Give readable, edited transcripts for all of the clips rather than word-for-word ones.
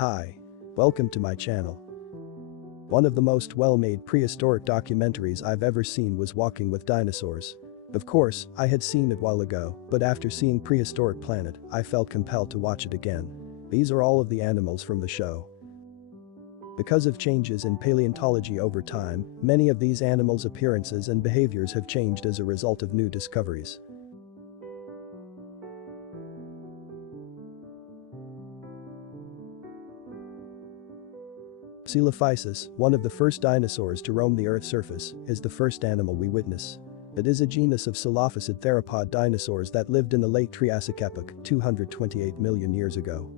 Hi. Welcome to my channel. One of the most well-made prehistoric documentaries I've ever seen was Walking with Dinosaurs. Of course, I had seen it a while ago, but after seeing Prehistoric Planet, I felt compelled to watch it again. These are all of the animals from the show. Because of changes in paleontology over time, many of these animals' appearances and behaviors have changed as a result of new discoveries. Coelophysis, one of the first dinosaurs to roam the Earth's surface, is the first animal we witness. It is a genus of coelophysid theropod dinosaurs that lived in the late Triassic epoch, 228 million years ago.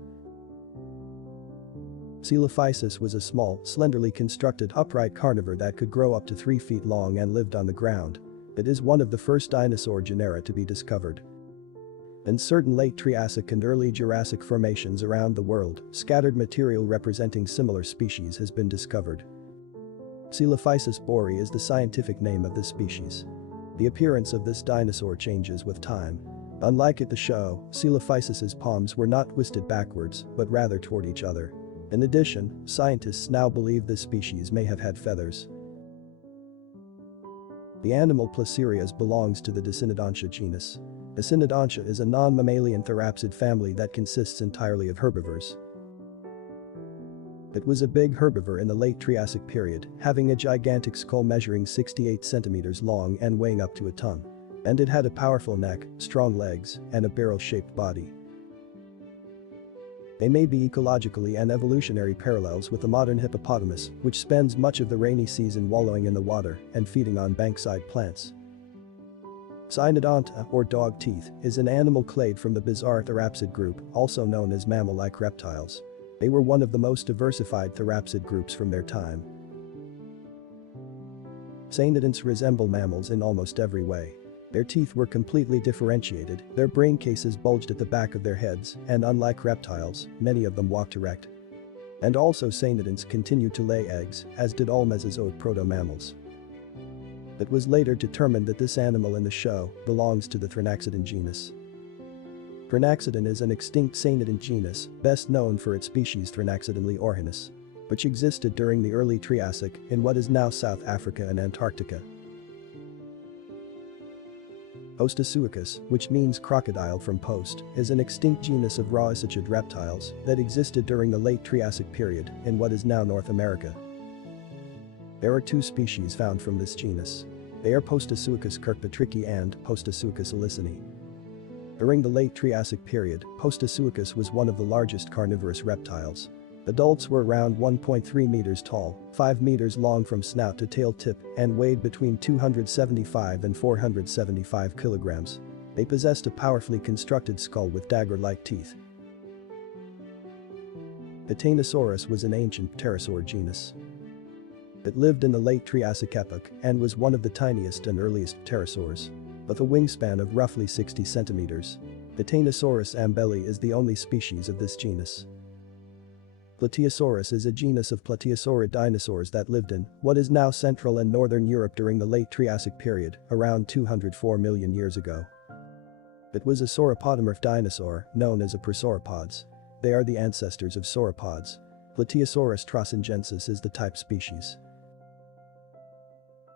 Coelophysis was a small, slenderly constructed upright carnivore that could grow up to 3 feet long and lived on the ground. It is one of the first dinosaur genera to be discovered. In certain late Triassic and early Jurassic formations around the world, scattered material representing similar species has been discovered. Coelophysis borii is the scientific name of this species. The appearance of this dinosaur changes with time. Unlike at the show, Coelophysis's palms were not twisted backwards, but rather toward each other. In addition, scientists now believe this species may have had feathers. The animal Placerias belongs to the Cynodont genus. The Cynodont is a non-mammalian therapsid family that consists entirely of herbivores. It was a big herbivore in the late Triassic period, having a gigantic skull measuring 68 centimeters long and weighing up to a ton. And it had a powerful neck, strong legs, and a barrel-shaped body. They may be ecologically and evolutionary parallels with the modern hippopotamus, which spends much of the rainy season wallowing in the water and feeding on bankside plants. Cynodont, or dog teeth, is an animal clade from the bizarre therapsid group, also known as mammal-like reptiles. They were one of the most diversified therapsid groups from their time. Cynodonts resemble mammals in almost every way. Their teeth were completely differentiated, their brain cases bulged at the back of their heads, and unlike reptiles, many of them walked erect. And also cynodonts continued to lay eggs, as did all Mesozoic proto-mammals. It was later determined that this animal in the show belongs to the Thrinaxodon genus. Thrinaxodon is an extinct cynodont genus, best known for its species Thrinaxodon leaellynasaura, which existed during the early Triassic in what is now South Africa and Antarctica. Postosuchus, which means crocodile from post, is an extinct genus of rauisuchid reptiles that existed during the late Triassic period in what is now North America. There are 2 species found from this genus. They are Postosuchus kirkpatricki and Postosuchus illicini. During the late Triassic period, Postosuchus was one of the largest carnivorous reptiles. Adults were around 1.3 meters tall, 5 meters long from snout to tail tip, and weighed between 275 and 475 kilograms. They possessed a powerfully constructed skull with dagger-like teeth. Peteinosaurus was an ancient pterosaur genus. It lived in the late Triassic epoch and was one of the tiniest and earliest pterosaurs. With a wingspan of roughly 60 centimeters. Peteinosaurus ambelli is the only species of this genus. Plateosaurus is a genus of plateosaurid dinosaurs that lived in what is now Central and Northern Europe during the late Triassic period, around 204 million years ago. It was a sauropodomorph dinosaur, known as a prosauropods. They are the ancestors of sauropods. Plateosaurus trosingensis is the type species.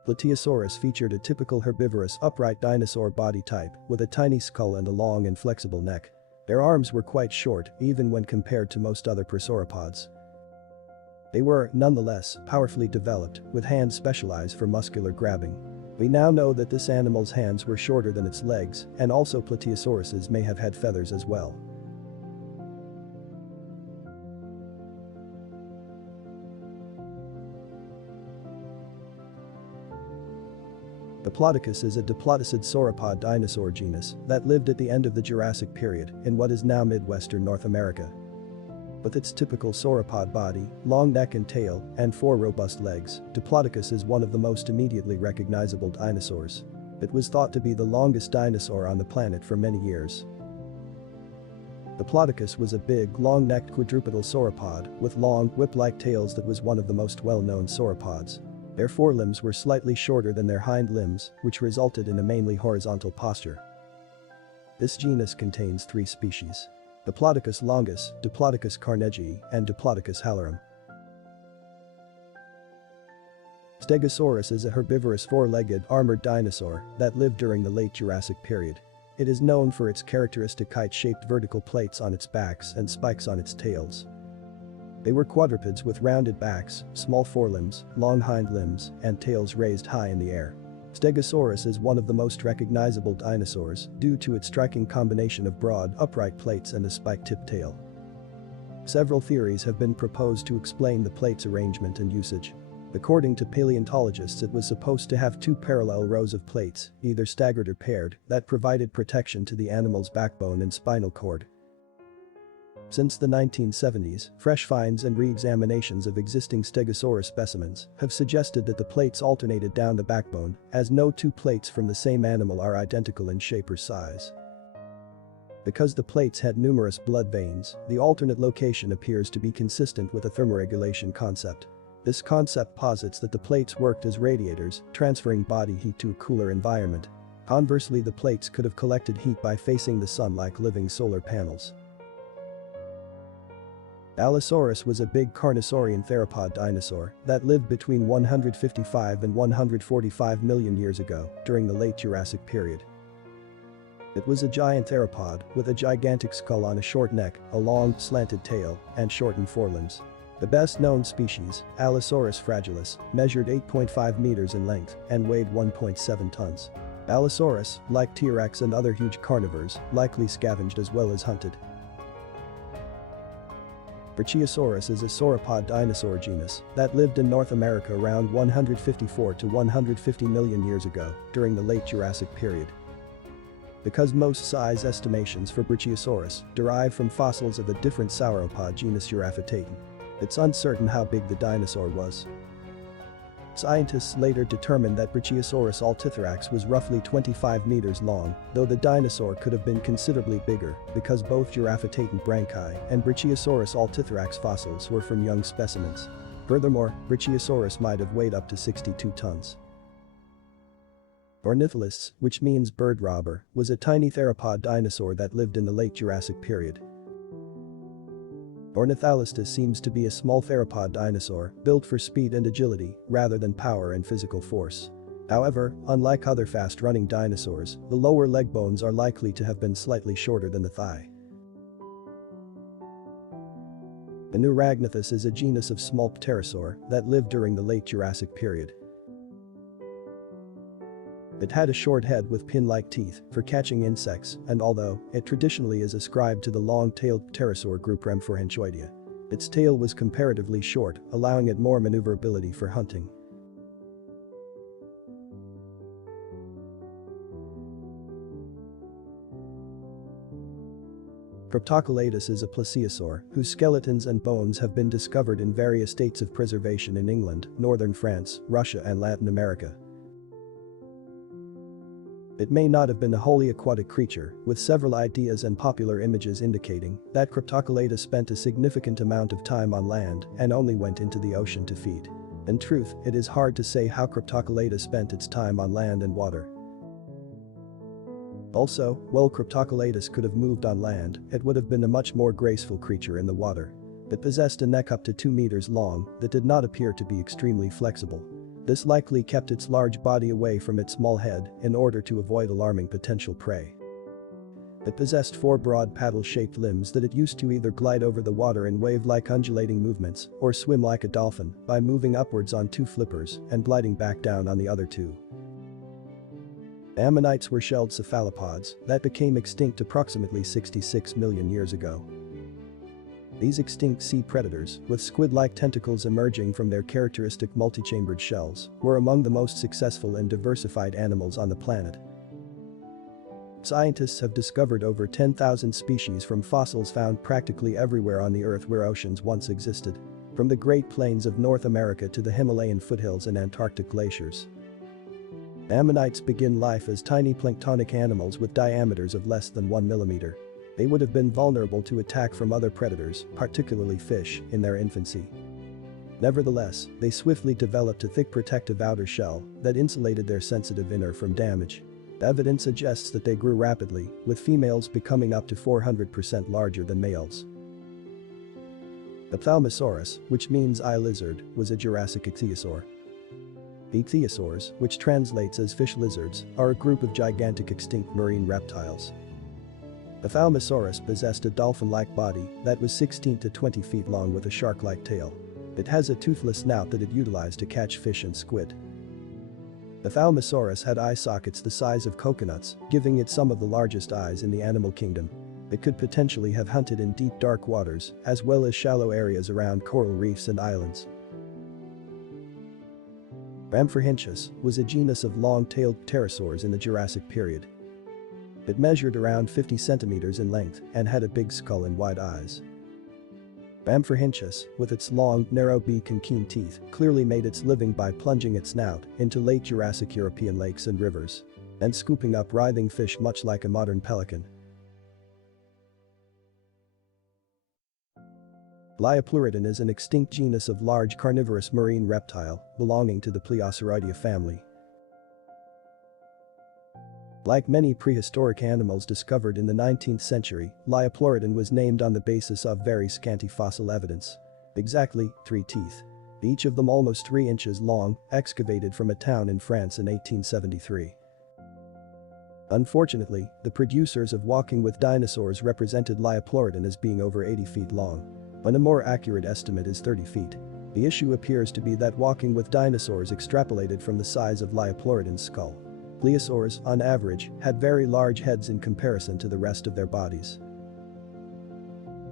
Plateosaurus featured a typical herbivorous upright dinosaur body type with a tiny skull and a long and flexible neck. Their arms were quite short, even when compared to most other prosauropods. They were, nonetheless, powerfully developed, with hands specialized for muscular grabbing. We now know that this animal's hands were shorter than its legs, and also Plateosauruses may have had feathers as well. Diplodocus is a diplodocid sauropod dinosaur genus that lived at the end of the Jurassic period in what is now Midwestern North America. With its typical sauropod body, long neck and tail, and 4 robust legs, Diplodocus is one of the most immediately recognizable dinosaurs. It was thought to be the longest dinosaur on the planet for many years. Diplodocus was a big, long-necked quadrupedal sauropod with long, whip-like tails that was one of the most well-known sauropods. Their forelimbs were slightly shorter than their hind limbs, which resulted in a mainly horizontal posture. This genus contains 3 species. Diplodocus longus, Diplodocus carnegii, and Diplodocus halorum. Stegosaurus is a herbivorous four-legged armored dinosaur that lived during the late Jurassic period. It is known for its characteristic kite-shaped vertical plates on its backs and spikes on its tails. They were quadrupeds with rounded backs, small forelimbs, long hind limbs, and tails raised high in the air. Stegosaurus is one of the most recognizable dinosaurs due to its striking combination of broad, upright plates and a spike-tipped tail. Several theories have been proposed to explain the plate's arrangement and usage. According to paleontologists, it was supposed to have two parallel rows of plates, either staggered or paired, that provided protection to the animal's backbone and spinal cord. Since the 1970s, fresh finds and re-examinations of existing Stegosaurus specimens have suggested that the plates alternated down the backbone, as no two plates from the same animal are identical in shape or size. Because the plates had numerous blood veins, the alternate location appears to be consistent with a thermoregulation concept. This concept posits that the plates worked as radiators, transferring body heat to a cooler environment. Conversely, the plates could have collected heat by facing the sun like living solar panels. Allosaurus was a big carnosaurian theropod dinosaur that lived between 155 and 145 million years ago, during the late Jurassic period. It was a giant theropod with a gigantic skull on a short neck, a long, slanted tail, and shortened forelimbs. The best-known species, Allosaurus fragilis, measured 8.5 meters in length and weighed 1.7 tons. Allosaurus, like T-Rex and other huge carnivores, likely scavenged as well as hunted. Brachiosaurus is a sauropod dinosaur genus that lived in North America around 154 to 150 million years ago, during the late Jurassic period. Because most size estimations for Brachiosaurus derive from fossils of a different sauropod genus Eustreptospondylus, it's uncertain how big the dinosaur was. Scientists later determined that Brachiosaurus altithorax was roughly 25 meters long, though the dinosaur could have been considerably bigger because both Eustreptospondylus branchi and Brachiosaurus altithorax fossils were from young specimens. Furthermore, Brachiosaurus might have weighed up to 62 tons. Ornitholus, which means bird robber, was a tiny theropod dinosaur that lived in the late Jurassic period. Ornitholus seems to be a small theropod dinosaur built for speed and agility rather than power and physical force. However, unlike other fast-running dinosaurs, the lower leg bones are likely to have been slightly shorter than the thigh. Anurognathus is a genus of small pterosaur that lived during the late Jurassic period. It had a short head with pin-like teeth for catching insects, and although it traditionally is ascribed to the long-tailed pterosaur group Rhamphorhynchoidea, its tail was comparatively short, allowing it more maneuverability for hunting. Cryptocoelatus is a plesiosaur whose skeletons and bones have been discovered in various states of preservation in England, northern France, Russia, and Latin America. It may not have been a wholly aquatic creature, with several ideas and popular images indicating that Cryptocoelatus spent a significant amount of time on land and only went into the ocean to feed. In truth, it is hard to say how Cryptocoelatus spent its time on land and water. Also, while Cryptocoelatus could have moved on land, it would have been a much more graceful creature in the water. It possessed a neck up to 2 meters long that did not appear to be extremely flexible. This likely kept its large body away from its small head in order to avoid alarming potential prey. It possessed 4 broad paddle-shaped limbs that it used to either glide over the water in wave-like undulating movements or swim like a dolphin by moving upwards on 2 flippers and gliding back down on the other 2. Ammonites were shelled cephalopods that became extinct approximately 66 million years ago. These extinct sea predators, with squid-like tentacles emerging from their characteristic multi-chambered shells, were among the most successful and diversified animals on the planet. Scientists have discovered over 10,000 species from fossils found practically everywhere on the Earth where oceans once existed, from the Great Plains of North America to the Himalayan foothills and Antarctic glaciers. Ammonites begin life as tiny planktonic animals with diameters of less than 1 millimeter. They would have been vulnerable to attack from other predators, particularly fish, in their infancy. Nevertheless, they swiftly developed a thick protective outer shell that insulated their sensitive inner from damage. Evidence suggests that they grew rapidly, with females becoming up to 400% larger than males. Ophthalmosaurus, which means eye lizard, was a Jurassic ichthyosaur. Ichthyosaurs, which translates as fish lizards, are a group of gigantic extinct marine reptiles. Ophthalmosaurus possessed a dolphin-like body that was 16 to 20 feet long with a shark-like tail. It has a toothless snout that it utilized to catch fish and squid. Ophthalmosaurus had eye sockets the size of coconuts, giving it some of the largest eyes in the animal kingdom. It could potentially have hunted in deep dark waters, as well as shallow areas around coral reefs and islands. Amphirhynchus was a genus of long-tailed pterosaurs in the Jurassic period. It measured around 50 centimeters in length and had a big skull and wide eyes. Amphirhynchus, with its long, narrow beak and keen teeth, clearly made its living by plunging its snout into late Jurassic European lakes and rivers and scooping up writhing fish much like a modern pelican. Liopleurodon is an extinct genus of large carnivorous marine reptile belonging to the Plesiosauridae family. Like many prehistoric animals discovered in the 19th century, Liopleurodon was named on the basis of very scanty fossil evidence. Exactly 3 teeth. Each of them almost 3 inches long, excavated from a town in France in 1873. Unfortunately, the producers of Walking with Dinosaurs represented Liopleurodon as being over 80 feet long, when a more accurate estimate is 30 feet. The issue appears to be that Walking with Dinosaurs extrapolated from the size of Liopleurodon's skull. Plesiosaurs, on average, had very large heads in comparison to the rest of their bodies.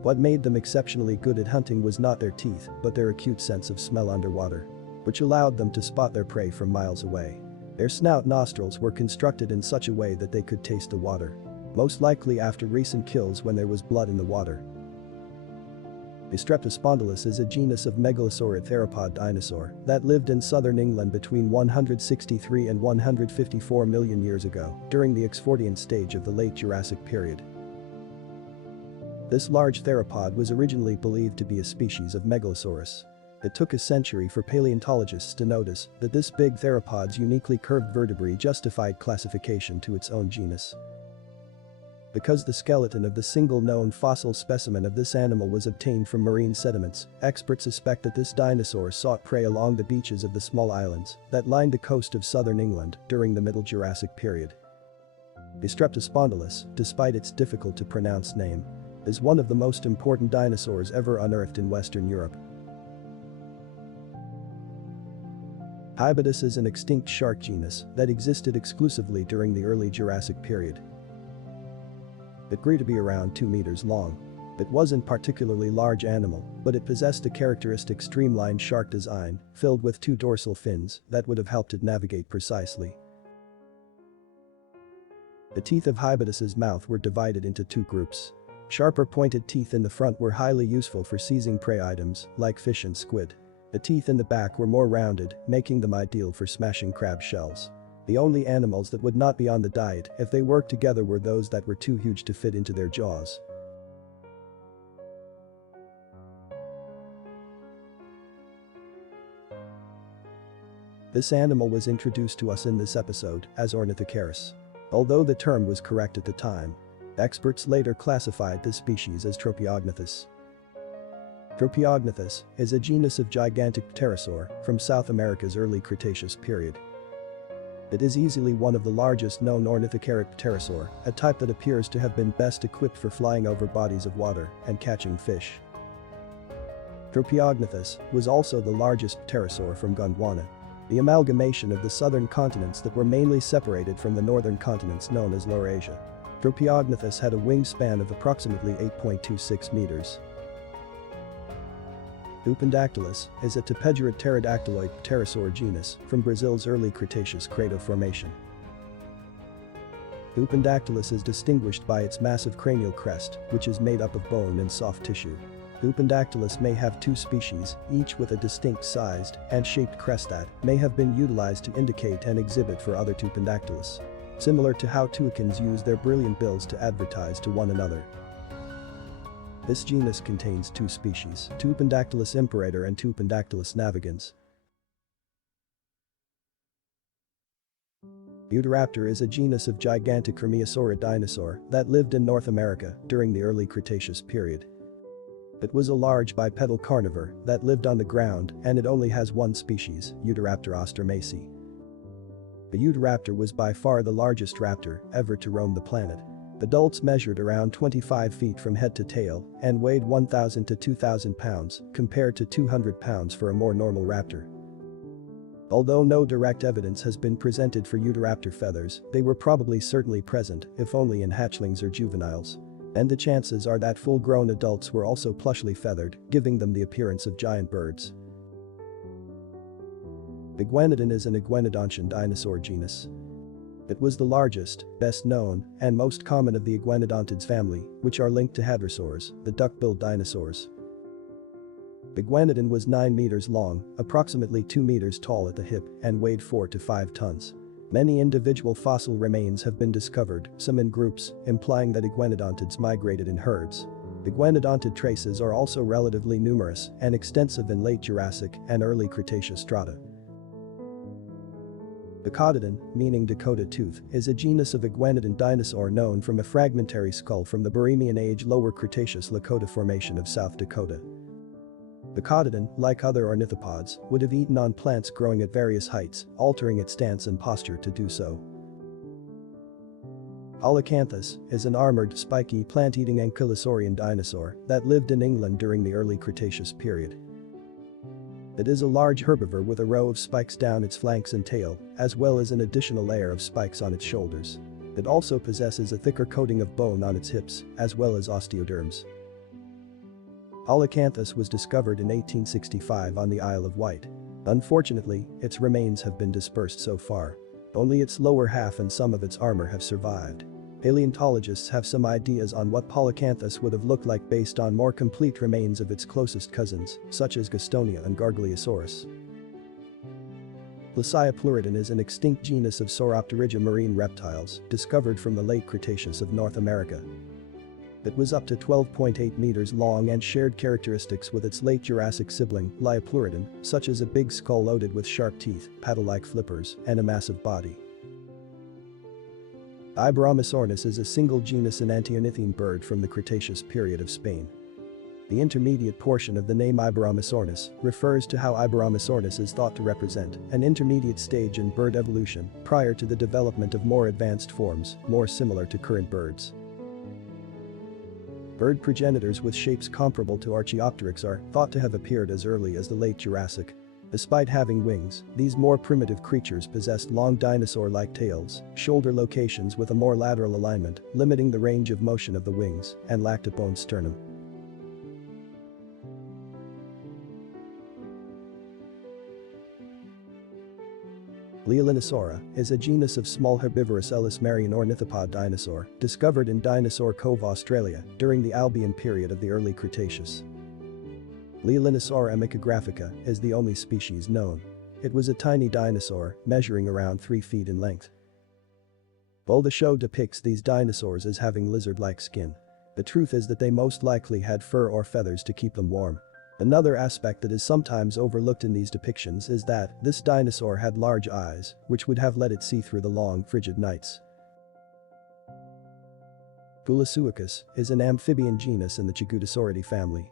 What made them exceptionally good at hunting was not their teeth, but their acute sense of smell underwater, which allowed them to spot their prey from miles away. Their snout nostrils were constructed in such a way that they could taste the water, most likely after recent kills when there was blood in the water. Eustreptospondylus is a genus of megalosaurid theropod dinosaur that lived in southern England between 163 and 154 million years ago, during the Exfordian stage of the late Jurassic period. This large theropod was originally believed to be a species of Megalosaurus. It took a century for paleontologists to notice that this big theropod's uniquely curved vertebrae justified classification to its own genus. Because the skeleton of the single known fossil specimen of this animal was obtained from marine sediments, experts suspect that this dinosaur sought prey along the beaches of the small islands that lined the coast of southern England during the Middle Jurassic period. Eustreptospondylus, despite its difficult-to-pronounce name, is one of the most important dinosaurs ever unearthed in Western Europe. Hybidus is an extinct shark genus that existed exclusively during the early Jurassic period. It grew to be around 2 meters long. It wasn't a particularly large animal, but it possessed a characteristic streamlined shark design, filled with 2 dorsal fins that would have helped it navigate precisely. The teeth of Hybidus's mouth were divided into 2 groups. Sharper pointed teeth in the front were highly useful for seizing prey items, like fish and squid. The teeth in the back were more rounded, making them ideal for smashing crab shells. The only animals that would not be on the diet if they worked together were those that were too huge to fit into their jaws. This animal was introduced to us in this episode as Ornithocaris. Although the term was correct at the time, experts later classified this species as Dromaeognathus. Dromaeognathus is a genus of gigantic pterosaur from South America's early Cretaceous period. It is easily one of the largest known ornithocaric pterosaur, a type that appears to have been best equipped for flying over bodies of water and catching fish. Dromaeognathus was also the largest pterosaur from Gondwana, the amalgamation of the southern continents that were mainly separated from the northern continents known as Laurasia. Dromaeognathus had a wingspan of approximately 8.26 meters. Tupandactylus is a tepedurid pterodactyloid pterosaur genus from Brazil's early Cretaceous crater formation. Tupandactylus is distinguished by its massive cranial crest, which is made up of bone and soft tissue. Tupandactylus may have 2 species, each with a distinct sized and shaped crest that may have been utilized to indicate an exhibit for other Tupandactylus, similar to how toucans use their brilliant bills to advertise to one another. This genus contains 2 species, Tupandactylus imperator and Tupandactylus navigans. Utahraptor is a genus of gigantic Dromaeosaurid dinosaur that lived in North America during the early Cretaceous period. It was a large bipedal carnivore that lived on the ground, and it only has one species, Utahraptor austramaci. The Utahraptor was by far the largest raptor ever to roam the planet. Adults measured around 25 feet from head to tail and weighed 1,000 to 2,000 pounds, compared to 200 pounds for a more normal raptor. Although no direct evidence has been presented for Utahraptor feathers, they were probably certainly present, if only in hatchlings or juveniles. And the chances are that full-grown adults were also plushly feathered, giving them the appearance of giant birds. Iguanodon is an iguanodontian dinosaur genus. It was the largest, best known, and most common of the iguanodontids family, which are linked to hadrosaurs, the duck-billed dinosaurs. Iguanodon was 9 meters long, approximately 2 meters tall at the hip, and weighed 4 to 5 tons. Many individual fossil remains have been discovered, some in groups, implying that iguanodontids migrated in herds. Iguanodontid traces are also relatively numerous and extensive in late Jurassic and early Cretaceous strata. Dakotadon, meaning Dakota tooth, is a genus of iguanodon dinosaur known from a fragmentary skull from the Barremian Age Lower Cretaceous Lakota Formation of South Dakota. Dakotadon, like other ornithopods, would have eaten on plants growing at various heights, altering its stance and posture to do so. Acrocanthosaurus is an armored, spiky, plant-eating ankylosaurian dinosaur that lived in England during the early Cretaceous period. It is a large herbivore with a row of spikes down its flanks and tail, as well as an additional layer of spikes on its shoulders. It also possesses a thicker coating of bone on its hips, as well as osteoderms. Acrocanthosaurus was discovered in 1865 on the Isle of Wight. Unfortunately, its remains have been dispersed so far. Only its lower half and some of its armor have survived. Paleontologists have some ideas on what Acrocanthosaurus would have looked like based on more complete remains of its closest cousins, such as Gastonia and Garguliosaurus. Liopleurodon is an extinct genus of Sauropterygia marine reptiles, discovered from the late Cretaceous of North America. It was up to 12.8 meters long and shared characteristics with its late Jurassic sibling, Liopleurodon, such as a big skull loaded with sharp teeth, paddle-like flippers, and a massive body. Iberomesornis is a single genus Enantiornithine bird from the Cretaceous period of Spain. The intermediate portion of the name Iberomesornis refers to how Iberomesornis is thought to represent an intermediate stage in bird evolution prior to the development of more advanced forms, more similar to current birds. Bird progenitors with shapes comparable to Archaeopteryx are thought to have appeared as early as the late Jurassic. Despite having wings, these more primitive creatures possessed long dinosaur-like tails, shoulder locations with a more lateral alignment, limiting the range of motion of the wings, and lacked a bone sternum. Leaellynasaura is a genus of small herbivorous Ellis-Marian ornithopod dinosaur discovered in Dinosaur Cove, Australia during the Albian period of the early Cretaceous. Leaellynasaura amicographica is the only species known. It was a tiny dinosaur, measuring around 3 feet in length. While the show depicts these dinosaurs as having lizard-like skin, the truth is that they most likely had fur or feathers to keep them warm. Another aspect that is sometimes overlooked in these depictions is that this dinosaur had large eyes, which would have let it see through the long, frigid nights. Postosuchus is an amphibian genus in the Chagotosauridae family.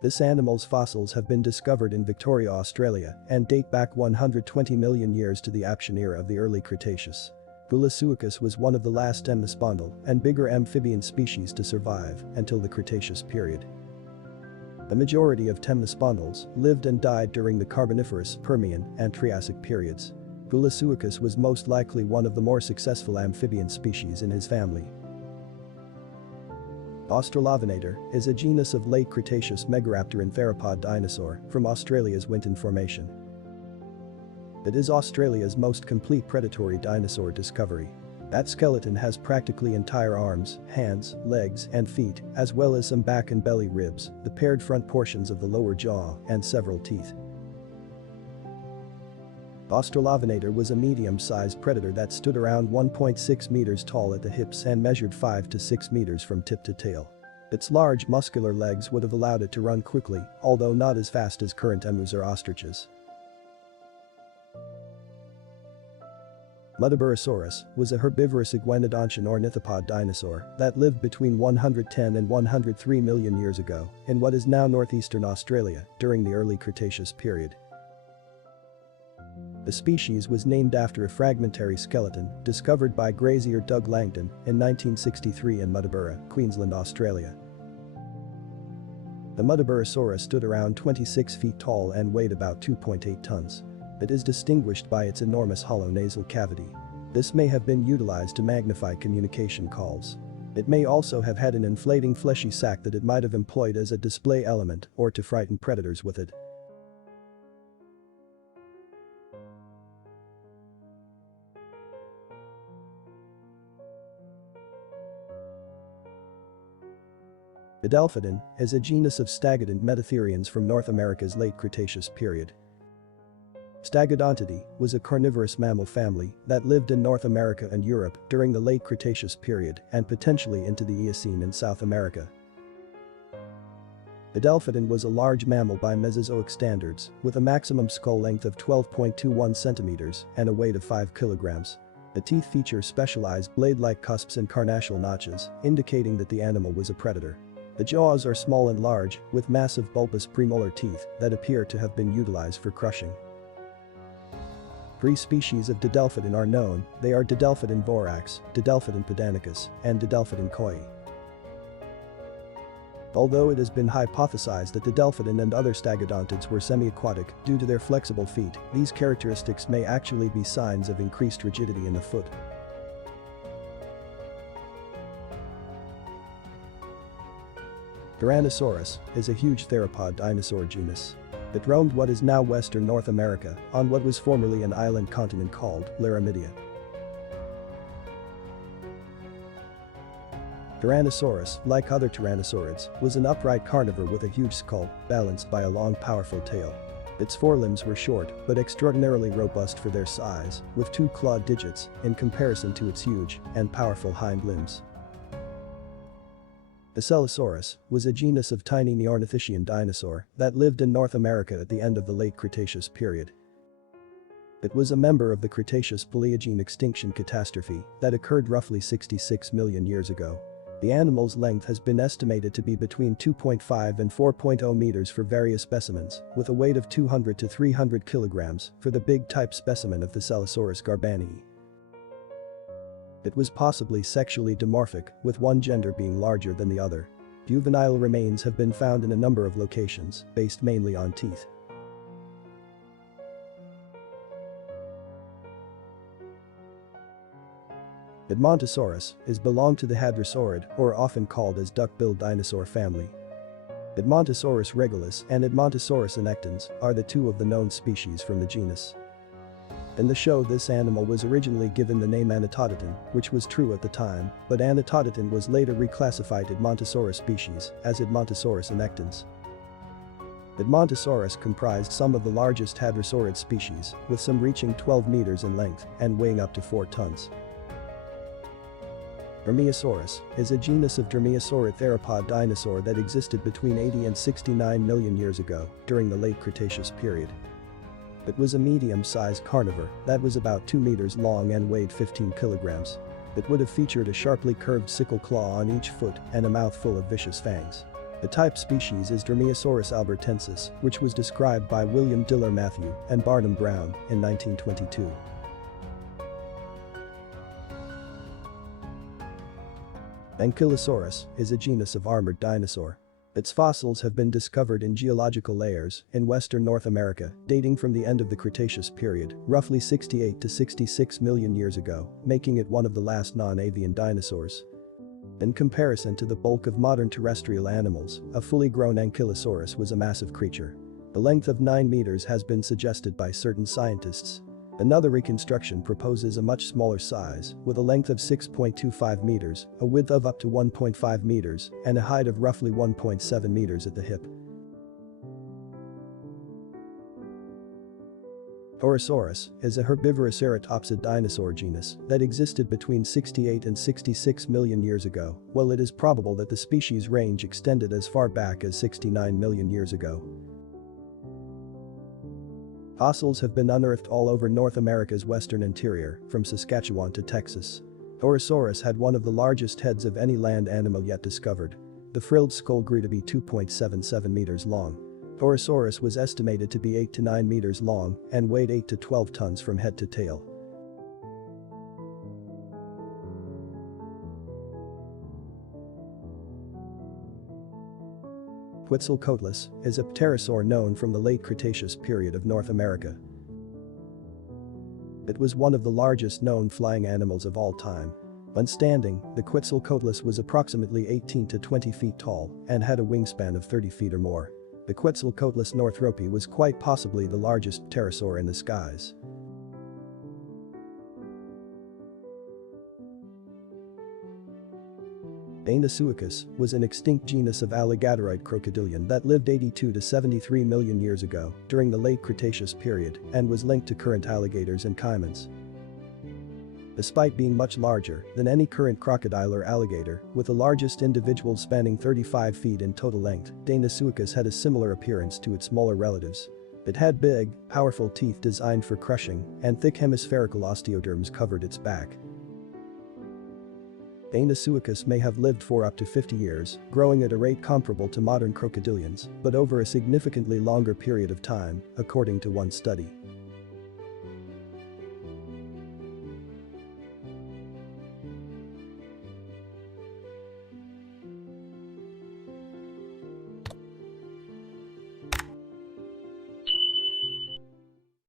This animal's fossils have been discovered in Victoria, Australia, and date back 120 million years to the Aptian era of the early Cretaceous. Postosuchus was one of the last temnospondyle and bigger amphibian species to survive until the Cretaceous period. The majority of temnospondyls lived and died during the Carboniferous, Permian, and Triassic periods. Postosuchus was most likely one of the more successful amphibian species in his family. Australovenator is a genus of late Cretaceous megaraptor theropod dinosaur from Australia's Winton Formation. It is Australia's most complete predatory dinosaur discovery. That skeleton has practically entire arms, hands, legs, and feet, as well as some back and belly ribs, the paired front portions of the lower jaw, and several teeth. Australovenator was a medium-sized predator that stood around 1.6 meters tall at the hips and measured 5 to 6 meters from tip to tail. Its large muscular legs would have allowed it to run quickly, although not as fast as current emus or ostriches. Muttaburrasaurus was a herbivorous iguanodontian ornithopod dinosaur that lived between 110 and 103 million years ago in what is now northeastern Australia during the early Cretaceous period. The species was named after a fragmentary skeleton discovered by grazier Doug Langton in 1963 in Muttaburra, Queensland, Australia. The Muttaburrasaurus stood around 26 feet tall and weighed about 2.8 tons. It is distinguished by its enormous hollow nasal cavity. This may have been utilized to magnify communication calls. It may also have had an inflating fleshy sac that it might have employed as a display element or to frighten predators with it. Adelphodon is a genus of stagodont metatherians from North America's late Cretaceous period. Stegodontidae was a carnivorous mammal family that lived in North America and Europe during the late Cretaceous period and potentially into the Eocene in South America. Adelphodon was a large mammal by Mesozoic standards with a maximum skull length of 12.21 centimeters and a weight of 5 kilograms. The teeth feature specialized blade-like cusps and carnassial notches, indicating that the animal was a predator. The jaws are small and large, with massive bulbous premolar teeth that appear to have been utilized for crushing. 3 species of Didelphodon are known. They are Didelphodon borax, Didelphodon pedanicus, and Didelphodon koi. Although it has been hypothesized that Didelphodon and other stegodontids were semi-aquatic due to their flexible feet, these characteristics may actually be signs of increased rigidity in the foot. Tyrannosaurus is a huge theropod dinosaur genus. It roamed what is now western North America on what was formerly an island continent called Laramida. Tyrannosaurus, like other tyrannosaurids, was an upright carnivore with a huge skull, balanced by a long powerful tail. Its forelimbs were short but extraordinarily robust for their size, with 2 clawed digits in comparison to its huge and powerful hind limbs. The Celosaurus was a genus of tiny neornithischian dinosaur that lived in North America at the end of the late Cretaceous period. It was a member of the Cretaceous Paleogene extinction catastrophe that occurred roughly 66 million years ago. The animal's length has been estimated to be between 2.5 and 4.0 meters for various specimens, with a weight of 200 to 300 kilograms for the big type specimen of the Celosaurus garbanii. It was possibly sexually dimorphic, with one gender being larger than the other. Juvenile remains have been found in a number of locations, based mainly on teeth. Edmontosaurus belonged to the hadrosaurid, or often called as duck-billed dinosaur family. Edmontosaurus regulus and Edmontosaurus annectens are the 2 of the known species from the genus. In the show, this animal was originally given the name Anatodon, which was true at the time, but Anatodon was later reclassified Edmontosaurus species as Edmontosaurus annectens. Edmontosaurus comprised some of the largest hadrosaurid species, with some reaching 12 meters in length and weighing up to 4 tons. Dromaeosaurus is a genus of dromaeosaurid theropod dinosaur that existed between 80 and 69 million years ago during the late Cretaceous period. It was a medium-sized carnivore that was about 2 meters long and weighed 15 kilograms. It would have featured a sharply curved sickle claw on each foot and a mouth full of vicious fangs. The type species is Dromaeosaurus albertensis, which was described by William Diller Matthew and Barnum Brown in 1922. Ankylosaurus is a genus of armored dinosaur. Its fossils have been discovered in geological layers in western North America, dating from the end of the Cretaceous period, roughly 68 to 66 million years ago, making it one of the last non-avian dinosaurs. In comparison to the bulk of modern terrestrial animals, a fully grown Ankylosaurus was a massive creature. The length of 9 meters has been suggested by certain scientists. Another reconstruction proposes a much smaller size, with a length of 6.25 meters, a width of up to 1.5 meters, and a height of roughly 1.7 meters at the hip. Torosaurus is a herbivorous ceratopsid dinosaur genus that existed between 68 and 66 million years ago, while it is probable that the species range extended as far back as 69 million years ago. Fossils have been unearthed all over North America's western interior, from Saskatchewan to Texas. Torosaurus had one of the largest heads of any land animal yet discovered. The frilled skull grew to be 2.77 meters long. Torosaurus was estimated to be 8 to 9 meters long and weighed 8 to 12 tons from head to tail. Quetzalcoatlus is a pterosaur known from the late Cretaceous period of North America. It was one of the largest known flying animals of all time. When standing, the Quetzalcoatlus was approximately 18 to 20 feet tall and had a wingspan of 30 feet or more. The Quetzalcoatlus northropi was quite possibly the largest pterosaur in the skies. Dinosaurus was an extinct genus of alligatoride crocodilian that lived 82 to 73 million years ago during the late Cretaceous period and was linked to current alligators and caimans. Despite being much larger than any current crocodile or alligator, with the largest individual spanning 35 feet in total length, Dinosaurus had a similar appearance to its smaller relatives. It had big, powerful teeth designed for crushing, and thick hemispherical osteoderms covered its back. Dinosaurus may have lived for up to 50 years, growing at a rate comparable to modern crocodilians, but over a significantly longer period of time, according to one study.